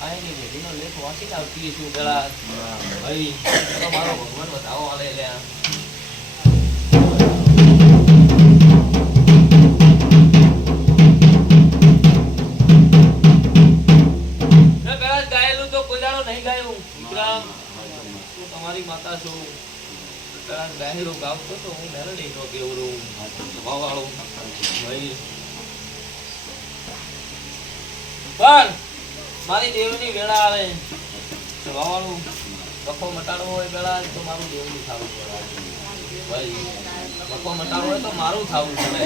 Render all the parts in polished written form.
આની વેદીનો લેખ વાંચી આવતી છું પેલા ભાઈ તો મારો ભગવાન બતાવો આલે લે ને પેલા ગાયેલું તો કોઈ દાડો નહીં ગાયું વિક્રમ તું તમારી માતા છો પેલા ગાયેલું ગાવતો તો હું મેલડી નો કેવરું સ્વભાવવાળો ભાઈ પણ મારી દેવની વેળા આવે સ્વભાવવાળું વખો મટાડવો હોય પેલા તો મારું દેવનું થવું પડે ભાઈ વખો મટાડવો હોય તો મારું થવું પડે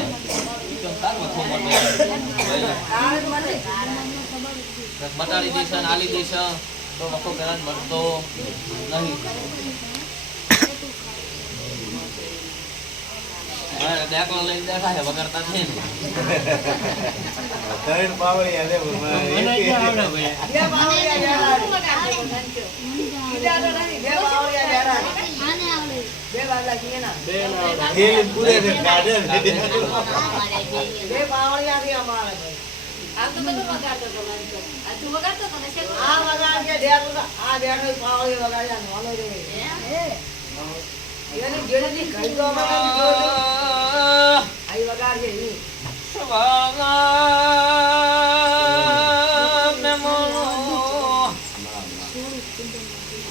તો તાર વખો મટાડી દઈશ આલી દઈશ તો વખો પેલા મળતો નહીં દેખો લઈને દેખા હે વગરતા છે ને ત્રણ પાવળી આલે મને ક્યાં આવડે ભાઈ બે પાવળિયા જારા ઈજારો નહીં બે પાવળિયા જારા આને આવડે બે બાદલા કીના બે એ પૂરે ને કાઢે બે પાવળિયા થી અમારે ભાઈ આ તો બધું વગાડતો તો મને આ તું વગાડતો તો ને છે આ વગાડ કે દેખો આ દેખો પાવળી વગાડ્યા નોનો રે એની જેડી ઘડી તો અમારે આઈ વગાડ છે ઈ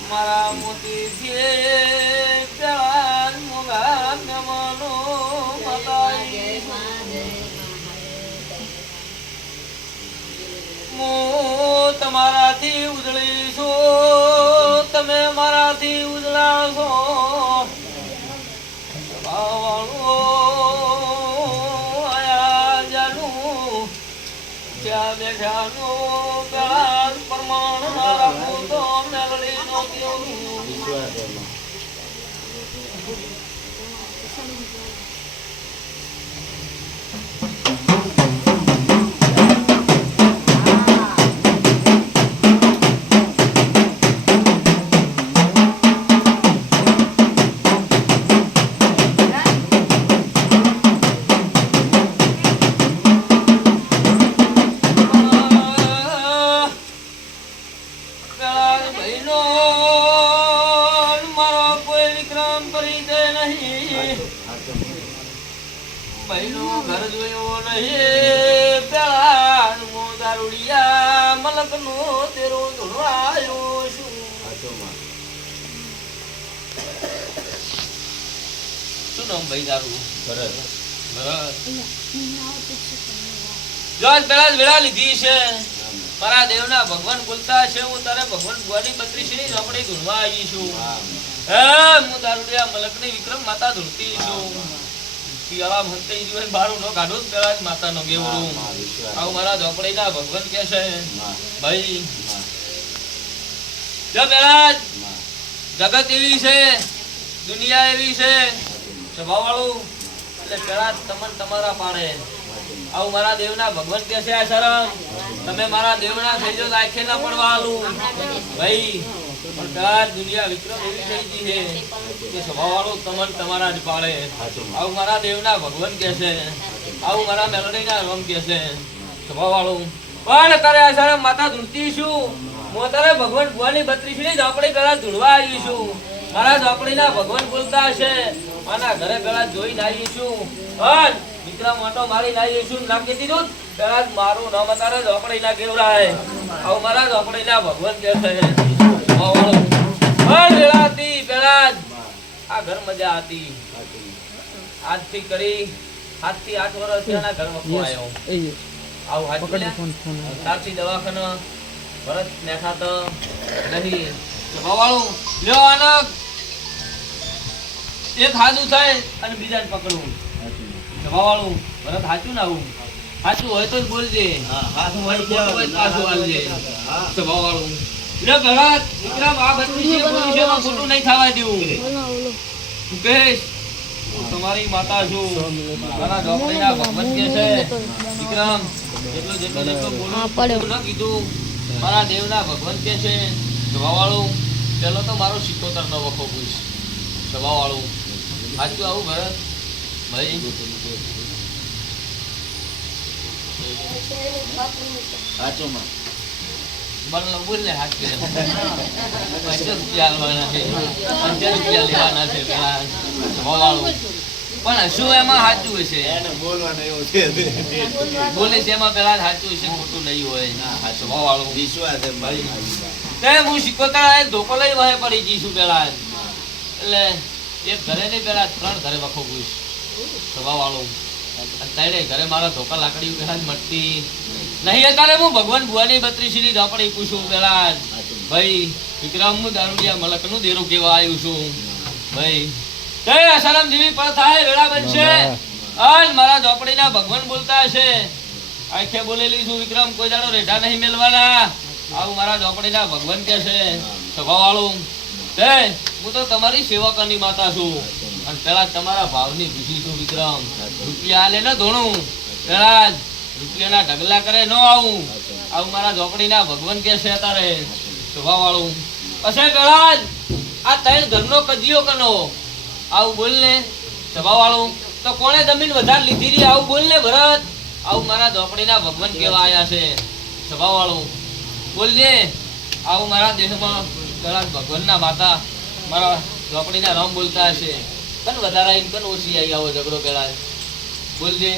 મારા મોતી છે પ્યાર મોગા મેમનો મતાઈ મો તમારાથી ઉજળી છો તમે મારાથી ઉજળા છો ત્યાં બેઠાનો પેલા પ્રમાણ રાખું તો મેળવી નો ઘર જોયો નહીં પેલા દારૂડિયા મલક નો તેરો ધોળાયો શું નામ ભાઈ દારૂ ભરત જો પેલા જ વેળા લીધી છે મારા દેવના ભગવાન બોલતા છે હું તારે ભગવાન ભુવાની 32 ની ઝોપડી ધૂણવા આવી છું હે હું દારૂડિયા મલકની વિક્રમ માતા ધૂણતી છું પીળા ભંતે જીવન બારું નો કાઢો પેલા માતા નો ગેવરું આવું મારા ઝોપડીના ભગવાન કે છે ભાઈ જો પેલા જગત એવી છે દુનિયા એવી છે સ્વભાવ વાળું એટલે પેલા તમન તમારા પાડે આવું મારા દેવના ભગવાન કે છે આ શરમ તમે મારા દેવના થઈ જો આંખે ના પડવાલું ભાઈ પણ પેલા દુનિયા વિક્રમ એવી થઈ ગઈ છે કે સ્વભાવ વાળું તમન તમારા જ પાડે આવું મારા દેવના ભગવાન કે છે આવું મારા મેલડીના રમ કે છે સ્વભાવ વાળું પણ તારે આ શરમ માતા ધૂણતી છું હું તારે ભગવાન ભુવાની 32 ની ઝોપડી પેલા ધૂણવા આવી છું મારા ઝોપડીના ભગવાન બોલતા છે આના ઘરે પેલા જોઈ નાઈ છું પણ વિક્રમ મોટો મારી નાઈ છું નાખી દીધું પેલા મારું નામ તારે ઝોપડીના કેવરાય આવું મારા ઝોપડીના ભગવાન કે છે વેળાથી પેલા આ ઘર મજા હતી આજથી કરી 7 થી 8 વર્ષ થયા ઘર વખો આવ્યો આવું હાથ તારથી દવાખાના ભરત નેખા તો નહીં વાળું લ્યો આના એક હાથું થાય અને બીજાને પકડવું વાળું ભરત હાચું ના આવું હાચું હોય તો જ બોલજે હાચું હોય તો પાછું આલજે વાળું લે ભરત વિક્રમ આ બધી પોઝિશનમાં ખોટું નહીં થવા દેવું મુકેશ તમારી માતા છું મારા ઝોપડીના ભગવાન કે છે વિક્રમ જેટલો બોલું ન કીધું મારા દેવના ભગવાન કે છે સ્વભાવવાળું પેલો તો મારો 77 નો વખો પૂછ સ્વભાવવાળું સાચું આવું ભરત ભાઈ સાચું માં બોલ ને હાથ કે 50 રૂપિયા આલવાના છે 50 રૂપિયા લેવાના છે પેલા સ્વભાવવાળું. પણ શું એમાં સાચું હશે? એને બોલવાનું એવું છે બોલે છે એમાં પેલા સાચું હશે, ખોટું નહીં હોય. સ્વભાવવાળું વિશ્વાસ છે ભાઈ. તે હું સિકોતરા એક ધોકો લઈ વાહે પડી જઈશું પેલા. એટલે એક ઘરે નહીં પેલા 3 ઘરે વખો પૂછ સ્વભાવવાળું. અત્યારે ઘરે મારા ધોકા લાકડી પેલા જ મળતી નહીં. અત્યારે હું ભગવાન ભુવાની 32 ની ઝોપડી પૂછું પેલા ભાઈ વિક્રમ હું દારૂડિયા મલકનું દેરું કેવા આવ્યું છું ભાઈ. તે અસરમ જેવી પર થાય વેળા બનશે. આજ મારા ઝોપડીના ભગવાન બોલતા હશે. આંખે બોલેલી છું વિક્રમ કોઈ દાડો રેઢા નહીં મેલવાના. આવું મારા ઝોપડીના ભગવાન કે છે સ્વભાવવાળું. તે હું તો તમારી સેવકની માતા છું અને પેલા તમારા ભાવની ખુશી છું વિક્રમ. રૂપિયા આલે ને ધોણું પેલા જ રૂપિયાના ઢગલા કરે ન આવું. આવું મારા ઝોપડીના ભગવાન કે છે તારે સ્વભાવવાળું. પછી પેલા જ આ 3 ઘરનો કજિયો કનો આવું બોલ ને સ્વભાવવાળું. તો કોણે જમીન વધારે લીધી રહી આવું બોલ ને ભરત. આવું મારા ઝોપડીના ભગવાન કેવા આયા છે સ્વભાવવાળું. બોલજે આવું મારા દેશમાં પેલા ભગવાનના માતા મારા ઝોપડીના રામ બોલતા હશે. કન વધારે આવીને કન ઓછી આવી આવો ઝઘડો પેલા બોલજે.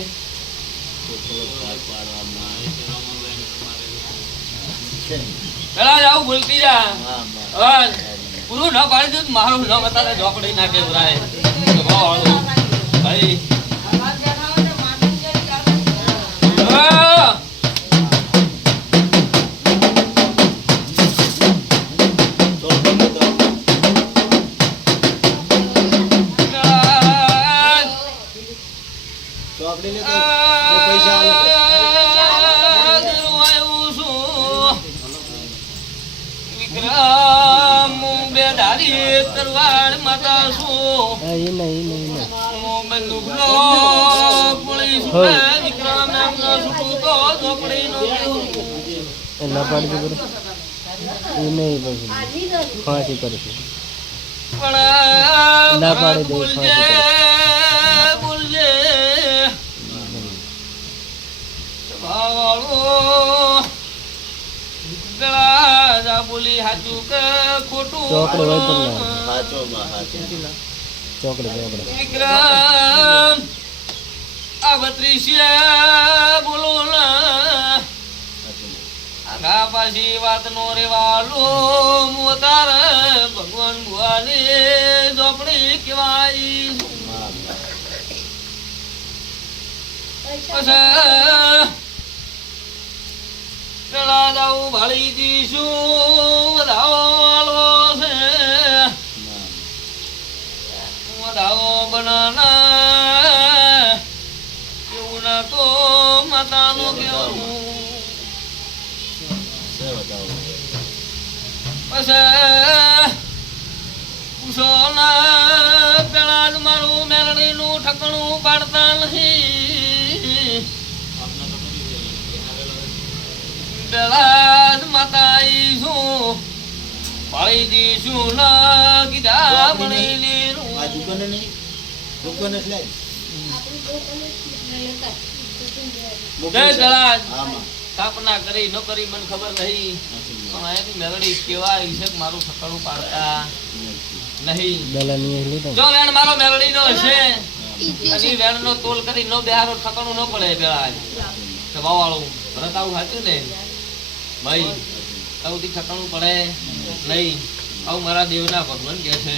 પેલા જ આવું બોલતી જા. હવે પૂરું ન પાડી દઉં મારું ન બતાવે ઝોપડી નાખે ભરાય ભાઈ. ચોપડીને તો પૈસા આલો. વિક્રમ બેદારી તરવાડ માતા છું. બંદૂકનો ગોળી સુલે વિક્રમ એમનો છૂટું તો ઝોપડીનો ના પાડી દે એ નહીં પછી ફાંસી કરીશું. પણ ના પાડી દે, બોલજે બોલજે સ્વભાવવાળું. પેલા જા બોલી હાચું કે ખોટું ચોકડે હોય તો ના. સાચોમાં સાચો. ચોકડે વિક્રમ આ 32 બોલો ના આગા પાછી વાત નો રેવાલો. મોતાર ભગવાન ભુવાને ઝોપડી કેવાય. પેલા જાઉં ભાળી દીશું વધાવો છે વધાવો બનાના એવું ના તો માતાનું કેવું. પછી પૂછો ના પેલા જ મારું મેલડીનું ઠકણું પાડતા નથી. પેલા જ માતા આવીશું પાળી દઈશું ના કીધા ભણી આ દુકાને નહીં દુકાને જ લાય. આમાં સ્થાપના કરી ન કરી મને ખબર નહીં પણ અહીંયાથી મેલડી કેવા છે મારું ઠકણું પાડતા નહીં. બેલા નહીં લીધો જો વેણ મારો મેલડીનો હશે અને ઈ વેણનો તોલ કરી નો બેહારો ઠકણું ન પડે પેલા સ્વભાવવાળું. ભરત આવું સાચું ને ભાઈ આવુંથી ઠકણું પડે નહીં. આવું મારા દેવના ભગવાન કે છે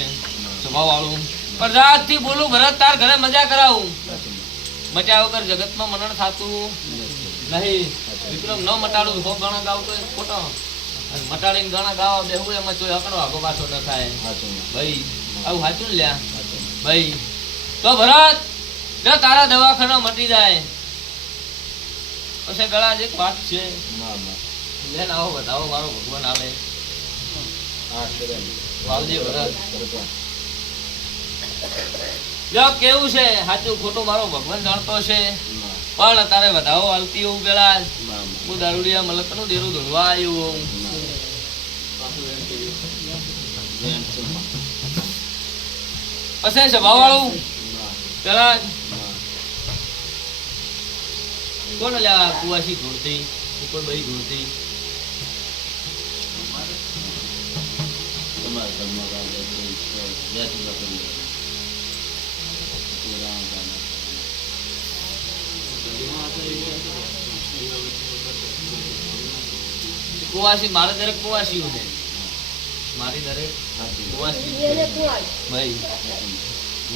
સ્વભાવવાળું. પણ રાતથી બોલું ભરત તાર ઘરે મજા કરાવું. મજા વગર જગતમાં મનન થાતું નહીં. વિક્રમ ન મટાડું હો ગાણા ગાવ તો ખોટો અને મટાડીને ગાણા ગાવા બેહું એમાં ચોય અકડો આગો પાછો ન થાય ભાઈ. આવું સાચું ને લ્યા ભાઈ. તો ભરત જો તારા દવાખાના મટી જાય પછી ગળા જ એક વાત છે લેન આવો બતાવો મારો ભગવાન આવે વાલજી ભરત. જો કેવું છે સાચું ખોટું મારો ભગવાન જાણતો છે પણ તારે વધાવો હાલતી હોઉં પેલા હું દારૂડિયા મલકનું દેરું ધોળવા આવ્યું હોઉં. પછી સ્વભાવવાળું પેલા કોણ લ્યા કુવાસી ધોળતી કોઈ બધી ધોળતી ઘરમાં કામ કરતું, તો વ્યાજમાં કરી દે. તો રામ રામ. કુવાસી મારે દરેક કુવાસી છે મારી દરેક સાચી વાત. કુવાસી એને કુંવાર. ભાઈ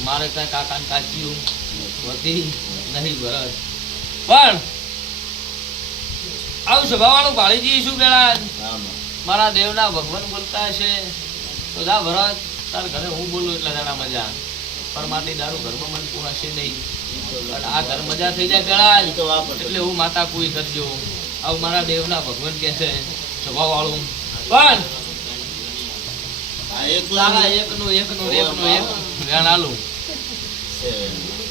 મારે કઈ કાકા ને કાચીઓ વધી નહીં ભરત પણ આવું સભાવાળું ભાળી જઈશું પેલા આમાં. મારા દેવના ભગવાન બોલતા હશે તો જા ભરત તાર ઘરે હું બોલું એટલે તારા મજા પણ માટી દારૂ ઘરમાં મને પોહાશે નહીં પણ આ ઘર મજા થઈ જાય પેલા એ તો વાપરતો. એટલે હું માતા કોઈ કરજો આવું મારા દેવના ભગવાન કે છે સ્વભાવવાળું પણ આ એકલા તારા એકનું એક વેણ આલું છે.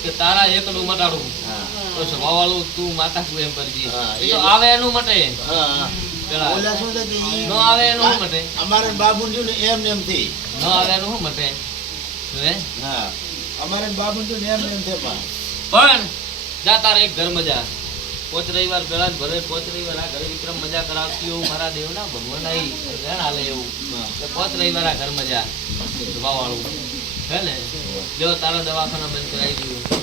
કે તારા એકનું મટાડું હા. તો સ્વભાવવાળું તું માતા કોઈ એમ કરજી હા, એ તો આવે એનું મટે હા, હા. પેલા ઓલા શું છે કે ઈ ન આવે એનું શું મટે અમારે બાબુ ને એમ ને એમ થી. ન આવે એનું શું મટે હે હા, અમારે બાબુ ને એમ ને એમ છે પણ. પણ જા તારે એક ઘર મજા પોચ રવિવાર પેલા જ ભરે પોચ રવિવાર આ ઘરે વિક્રમ મજા કરાવતી એવું મારા દેવના ભગવાન આઈ વેણ હાલે એવું હા. કે પોચ રવિવાર આ ઘર મજા સ્વભાવવાળું હે ને જો તારા દવાખાના બંધ કરાવી દઉં